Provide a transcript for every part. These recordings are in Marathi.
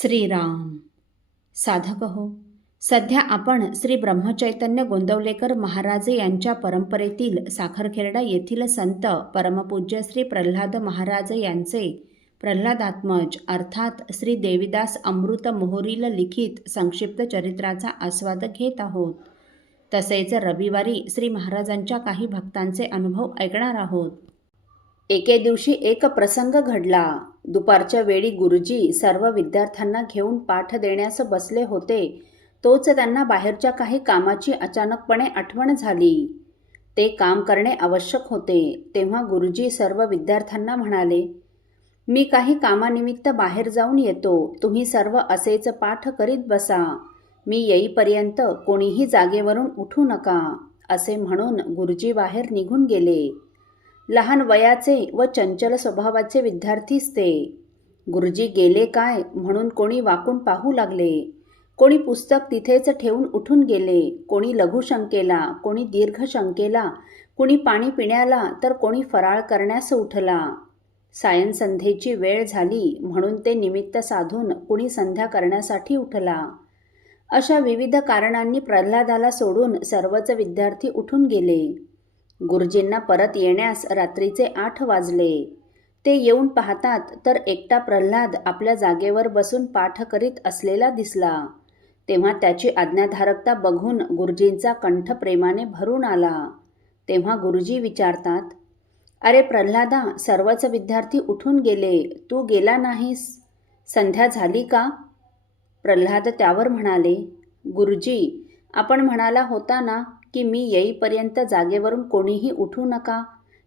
श्रीराम. साधक हो सध्या आपण श्री ब्रह्मचैतन्य गोंदवलेकर महाराज यांच्या परंपरेतील साखरखेरडा येथील संत परमपूज्य श्री प्रल्हाद महाराज यांचे प्रल्हादात्मज अर्थात श्री देविदास अमृत मोहरील लिखित संक्षिप्त चरित्राचा आस्वाद घेत आहोत. तसेच रविवारी श्री महाराजांच्या काही भक्तांचे अनुभव ऐकणार आहोत. एके दिवशी एक प्रसंग घडला. दुपारच्या वेळी गुरुजी सर्व विद्यार्थ्यांना घेऊन पाठ देण्यास बसले होते. तोच त्यांना बाहेरच्या काही कामाची अचानकपणे आठवण झाली. ते काम करणे आवश्यक होते तेव्हा गुरुजी सर्व विद्यार्थ्यांना म्हणाले मी काही कामानिमित्त बाहेर जाऊन येतो. तुम्ही सर्व असेच पाठ करीत बसा. मी येईपर्यंत कोणीही जागेवरून उठू नका असे म्हणून गुरुजी बाहेर निघून गेले. लहान वयाचे व चंचल स्वभावाचे विद्यार्थीच ते. गुरुजी गेले काय म्हणून कोणी वाकून पाहू लागले. कोणी पुस्तक तिथेच ठेवून उठून गेले. कोणी लघुशंकेला कोणी दीर्घशंकेला कुणी पाणी पिण्याला तर कोणी फराळ करण्यास उठला. सायनसंध्येची वेळ झाली म्हणून ते निमित्त साधून कुणी संध्या करण्यासाठी उठला. अशा विविध कारणांनी प्रल्हादाला सोडून सर्वच विद्यार्थी उठून गेले. गुरुजींना परत येण्यास रात्रीचे आठ वाजले. ते येऊन पाहतात तर एकटा प्रल्हाद आपल्या जागेवर बसून पाठ करीत असलेला दिसला. तेव्हा त्याची आज्ञाधारकता बघून गुरुजींचा कंठ प्रेमाने भरून आला. तेव्हा गुरुजी विचारतात अरे प्रल्हादा सर्वच विद्यार्थी उठून गेले. तू गेला नाहीस? संध्या झाली का? प्रल्हाद त्यावर म्हणाले गुरुजी आपण म्हणाला होता ना की मी येईपर्यंत जागेवरून कोणीही उठू नका.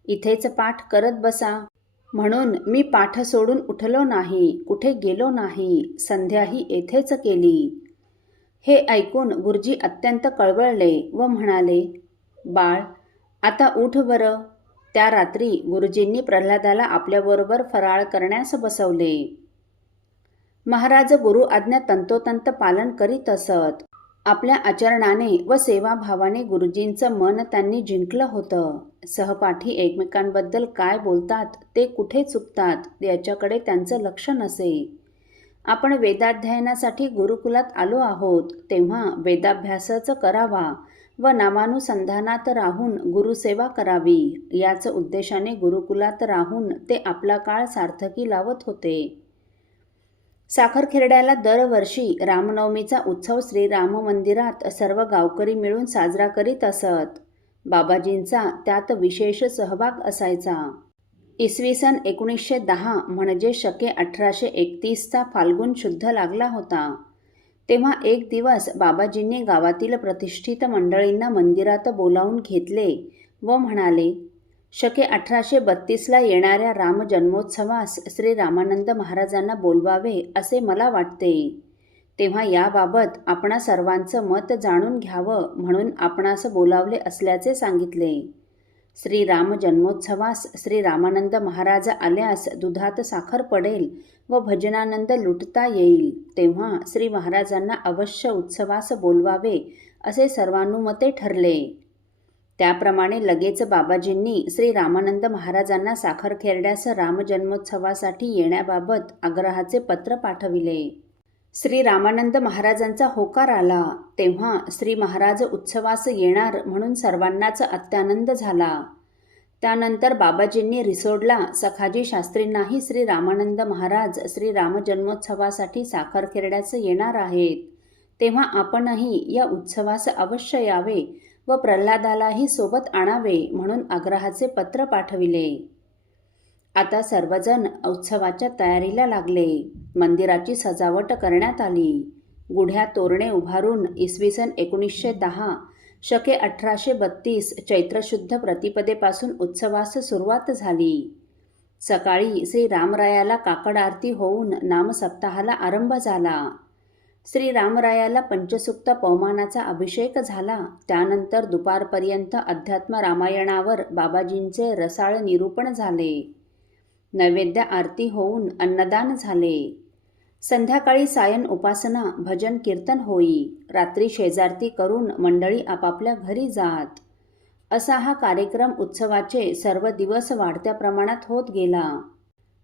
इथेच पाठ करत बसा. म्हणून मी पाठ सोडून उठलो नाही कुठे गेलो नाही संध्याही येथेच केली. हे ऐकून गुरुजी अत्यंत कळवळले व म्हणाले बाळ आता उठ बरं. त्या रात्री गुरुजींनी प्रल्हादाला आपल्याबरोबर फराळ करण्यास बसवले. महाराज गुरु आज्ञा तंतोतंत पालन करीत असत. आपल्या आचरणाने व सेवाभावाने गुरुजींचं मन त्यांनी जिंकलं होतं. सहपाठी एकमेकांबद्दल काय बोलतात ते कुठे चुकतात याच्याकडे त्यांचं लक्ष नसे. आपण वेदाध्ययनासाठी गुरुकुलात आलो आहोत तेव्हा वेदाभ्यासच करावा व नामानुसंधानात राहून गुरुसेवा करावी याच उद्देशाने गुरुकुलात राहून ते आपला काळ सार्थकी लावत होते. साखरखेरड्याला दरवर्षी रामनवमीचा उत्सव श्रीराम मंदिरात सर्व गावकरी मिळून साजरा करीत असत. बाबाजींचा त्यात विशेष सहभाग असायचा. इसवी सन एकोणीसशे दहा म्हणजे शके अठराशे एकतीसचा फाल्गुन शुद्ध लागला होता. तेव्हा एक दिवस बाबाजींनी गावातील प्रतिष्ठित मंडळींना मंदिरात बोलावून घेतले व म्हणाले शके अठराशे बत्तीसला येणाऱ्या राम जन्मोत्सवास श्री रामानंद महाराजांना बोलवावे असे मला वाटते. तेव्हा याबाबत आपणा सर्वांचं मत जाणून घ्यावं म्हणून आपणास बोलावले असल्याचे सांगितले. श्री राम जन्मोत्सवास श्री रामानंद महाराज आल्यास दुधात साखर पडेल व भजनानंद लुटता येईल. तेव्हा श्री महाराजांना अवश्य उत्सवास बोलवावे असे सर्वानुमते ठरले. त्याप्रमाणे लगेच बाबाजींनी श्री रामानंद महाराजांना साखरखेरड्यास रामजन्मोत्सवासाठी येण्याबाबत आग्रहाचे पत्र पाठविले. श्री रामानंद महाराजांचा होकार आला तेव्हा श्री महाराज उत्सवास येणार म्हणून सर्वांनाच अत्यानंद झाला. त्यानंतर बाबाजींनी रिसोडला सखाजी शास्त्रींनाही श्री रामानंद महाराज श्री रामजन्मोत्सवासाठी साखरखेरड्यास येणार आहेत. तेव्हा आपणही या उत्सवास अवश्य यावे व प्रल्हादालाही सोबत आणावे म्हणून आग्रहाचे पत्र पाठविले. आता सर्वजण उत्सवाच्या तयारीला लागले. मंदिराची सजावट करण्यात आली. गुढ्या तोरणे उभारून इसवी सन एकोणीसशे दहा शके अठराशे बत्तीस चैत्रशुद्ध प्रतिपदेपासून उत्सवास सुरुवात झाली. सकाळी श्री रामरायाला काकड आरती होऊन नामसप्ताहाला आरंभ झाला. श्री रामरायाला पंचसुक्त पवमानाचा अभिषेक झाला. त्यानंतर दुपारपर्यंत अध्यात्म रामायणावर बाबाजींचे रसाळ निरूपण झाले. नैवेद्य आरती होऊन अन्नदान झाले. संध्याकाळी सायन उपासना भजन कीर्तन होई. रात्री शेजारती करून मंडळी आपापल्या घरी जात. असा हा कार्यक्रम उत्सवाचे सर्व दिवस वाढत्या प्रमाणात होत गेला.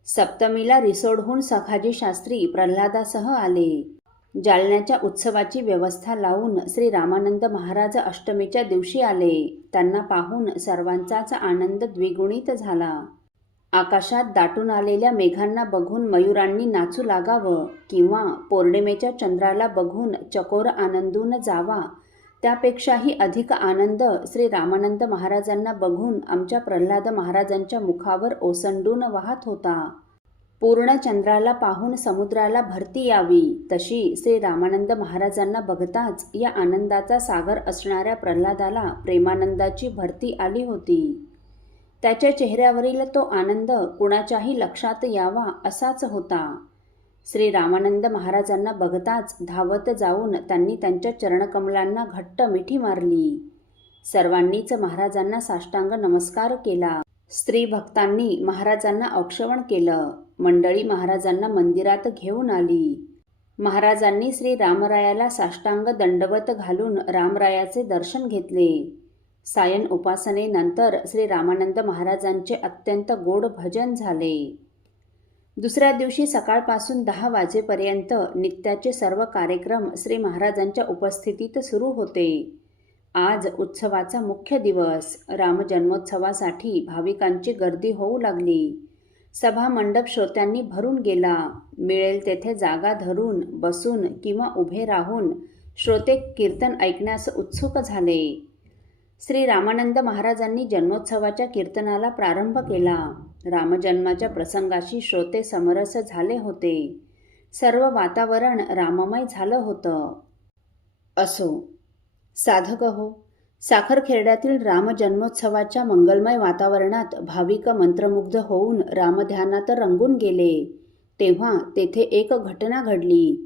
सप्तमीला रिसोडहून सखाजी शास्त्री प्रल्हादासह आले. जालन्याच्या उत्सवाची व्यवस्था लावून श्री रामानंद महाराज अष्टमीच्या दिवशी आले. त्यांना पाहून सर्वांचाच आनंद द्विगुणित झाला. आकाशात दाटून आलेल्या मेघांना बघून मयुरांनी नाचू लागावं किंवा पौर्णिमेच्या चंद्राला बघून चकोर आनंदून जावा त्यापेक्षाही अधिक आनंद श्री रामानंद महाराजांना बघून आमच्या प्रल्हाद महाराजांच्या मुखावर ओसंडून वाहत होता. पूर्ण चंद्राला पाहून समुद्राला भरती यावी. तशी श्री रामानंद महाराजांना बघताच या आनंदाचा सागर असणाऱ्या प्रल्हादाला प्रेमानंदाची भरती आली होती. त्याच्या चेहऱ्यावरील तो आनंद कुणाच्याही लक्षात यावा असाच होता. श्री रामानंद महाराजांना बघताच धावत जाऊन त्यांनी त्यांच्या चरणकमलांना घट्ट मिठी मारली. सर्वांनीच महाराजांना साष्टांग नमस्कार केला. स्त्री भक्तांनी महाराजांना औक्षवण केलं. मंडळी महाराजांना मंदिरात घेऊन आली. महाराजांनी श्री रामरायाला साष्टांग दंडवत घालून रामरायाचे दर्शन घेतले. सायन उपासनेनंतर श्री रामानंद महाराजांचे अत्यंत गोड भजन झाले. दुसऱ्या दिवशी सकाळपासून दहा वाजेपर्यंत नित्याचे सर्व कार्यक्रम श्री महाराजांच्या उपस्थितीत सुरू होते. आज उत्सवाचा मुख्य दिवस. रामजन्मोत्सवासाठी भाविकांची गर्दी होऊ लागली. सभा मंडप श्रोत्यांनी भरून गेला. मिळेल तेथे जागा धरून बसून किंवा उभे राहून श्रोते कीर्तन ऐकण्यास उत्सुक झाले. श्री रामानंद महाराजांनी जन्मोत्सवाच्या कीर्तनाला प्रारंभ केला. रामजन्माच्या प्रसंगाशी श्रोते समरस झाले होते. सर्व वातावरण राममय झालं होतं. असो साधक हो. साखरखेरड्यातील रामजन्मोत्सवाच्या मंगलमय वातावरणात भाविक मंत्रमुग्ध होऊन रामध्यानात रंगून गेले. तेव्हा तेथे एक घटना घडली.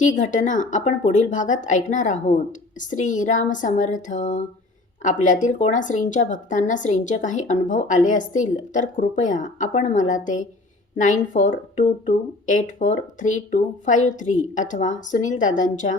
ती घटना आपण पुढील भागात ऐकणार आहोत. श्रीराम समर्थ. आपल्यातील कोणा श्रींच्या भक्तांना श्रींचे काही अनुभव आले असतील तर कृपया आपण मला ते nine four two two eight four three two five three अथवा सुनील दादांच्या